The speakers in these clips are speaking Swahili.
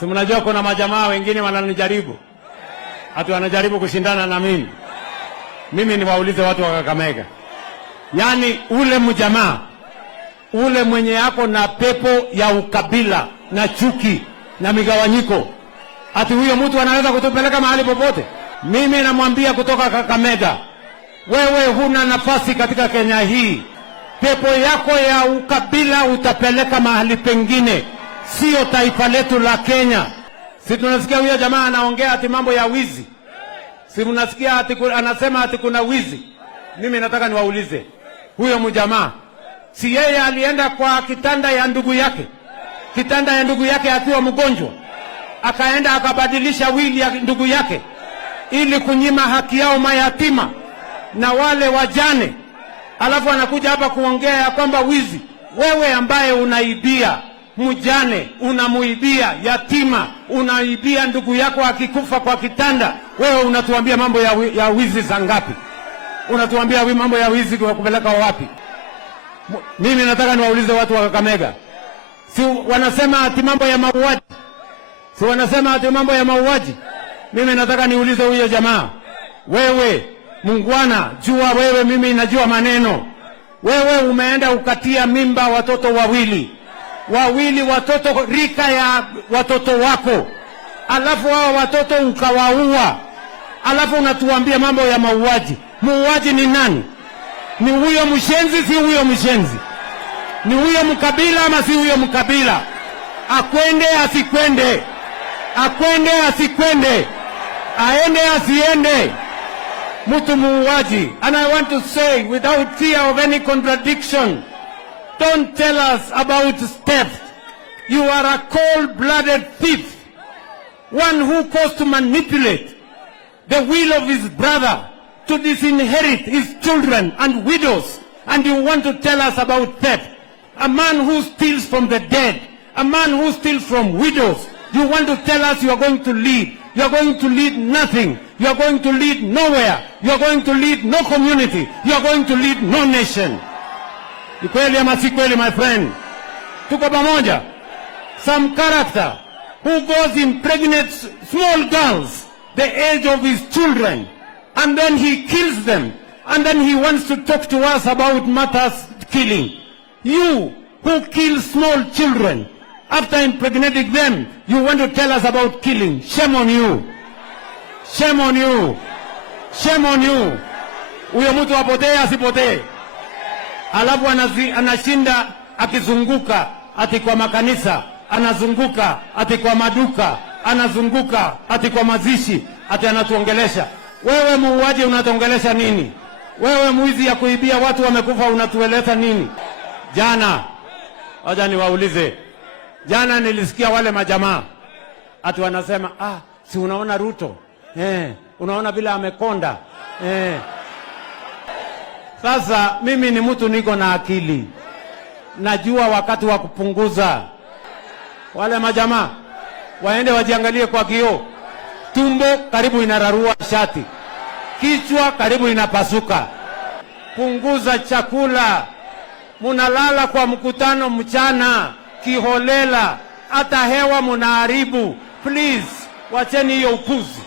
Si mnajua kuna majamaa wengine wananijaribu. Ati wanajaribu kushindana na mimi. Mimi niwaulize watu wa Kakamega. Yaani ule mjamaa, ule mwenye yako na pepo ya ukabila na chuki na migawanyiko, ati huyo mtu anaweza kutupeleka mahali popote? Mimi namwambia kutoka Kakamega, wewe huna nafasi katika Kenya hii. Pepo yako ya ukabila utapeleka mahali pengine, sio taifa letu la Kenya. Si tunasikia huyo jamaa anaongea ati mambo ya wizi. Si mnasikia ati anasema ati kuna wizi. Mimi nataka niwaulize, huyo mjamaa, si yeye alienda kwa kitanda ya ndugu yake? Kitanda ya ndugu yake akiwa mgonjwa, akaenda akabadilisha wili ya ndugu yake ili kunyima haki yao mayatima na wale wajane. Alafu anakuja hapa kuongea ya kwamba wizi. Wewe ambaye unaibia mjane, unamuibia yatima, unaibia ndugu yako akikufa kwa kitanda, wewe unatuambia mambo ya wizi za ngapi? Unatuambia mambo ya wizi kwa kupeleka wapi? Mimi nataka niwaulize watu wa Kakamega. Si wanasema ati mambo ya mauaji? Si wanasema ati mambo ya mauaji? Mimi nataka niulize huyo jamaa, wewe mungwana, jua wewe, mimi najua maneno. Wewe umeenda ukatia mimba watoto wawili watoto rika ya watoto wako, alafu hao watoto ukawaua, alafu unatuambia mambo ya mauaji. Muuaji ni nani? Ni huyo mshenzi? Si huyo mshenzi? Ni huyo mkabila ama si huyo mkabila? Akwende asikwende? Akwende asikwende? Aende asiende? Mtu muuaji. And I want to say without fear of any contradiction, don't tell us about theft. You are a cold-blooded thief, one who caused to manipulate the will of his brother to disinherit his children and widows, and you want to tell us about theft. A man who steals from the dead, a man who steals from widows. You want to tell us you are going to lead. You are going to lead nothing. You are going to lead nowhere. You are going to lead no community. You are going to lead no nation. Ni kweli ama si kweli, my friend? Tuko pamoja? Some character who goes impregnates small girls, the age of his children, and then he kills them, and then he wants to talk to us about matters killing. You who kill small children, after impregnating them, you want to tell us about killing. Shame on you. Shame on you. Shame on you. Huyo mtu apotee asipotee. Alafu anashinda akizunguka ati kwa makanisa, anazunguka ati kwa maduka, anazunguka ati kwa mazishi, ati anatuongelesha. Wewe muuaji unatuongelesha nini? Wewe mwizi ya kuibia watu wamekufa unatueleza nini? Jana, wacha niwaulize. Jana nilisikia wale majamaa ati wanasema, si unaona Ruto? Unaona bila amekonda? Sasa mimi ni mtu niko na akili. Najua wakati wa kupunguza. Wale majamaa waende wajiangalie kwa kioo. Tumbo karibu inararua shati. Kichwa karibu inapasuka. Punguza chakula. Munalala kwa mkutano mchana kiholela, hata hewa munaharibu. Please, wacheni hiyo upuzi.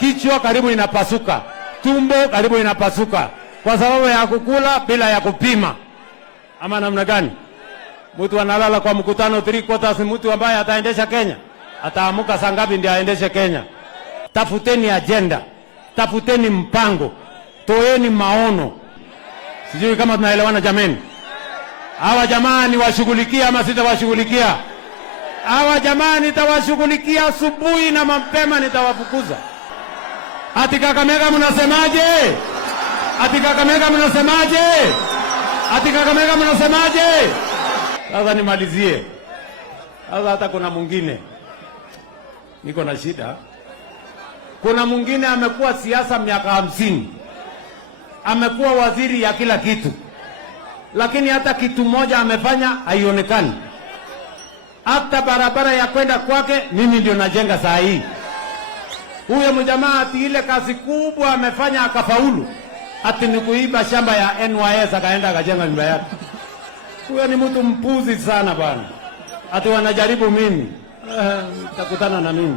Kichwa karibu inapasuka. Tumbo karibu inapasuka. Kwa sababu ya kukula bila ya kupima. Ama namna gani? Mtu analala kwa mkutano 3/4, mtu ambaye ataendesha Kenya. Ataamuka saa ngapi ndio aendeshe Kenya? Tafuteni agenda. Tafuteni mpango. Toeni maono. Sijui kama tunaelewana jameni. Hawa jamaa niwashughulikia ama sitawashughulikia? Hawa jamaa nitawashughulikia asubuhi na mapema nitawafukuza. Ati Kakamega mnasemaje? Ati Kakamega mnasemaje? Ati Kakamega mnasemaje? Sasa nimalizie. Sasa hata kuna mwingine. Niko na shida. Kuna mwingine amekuwa siasa miaka 50. Amekuwa waziri ya kila kitu. Lakini hata kitu moja amefanya haionekani. Hata barabara ya kwenda kwake mimi ndio najenga saa hii. Huyo mjamaa ati ile kazi kubwa amefanya akafaulu. Ati ni kuiba shamba ya NYS akaenda akajenga nyumba yake. Huyo ni mtu mpuzi sana bwana. Ati wanajaribu mimi. mtakutana na mimi.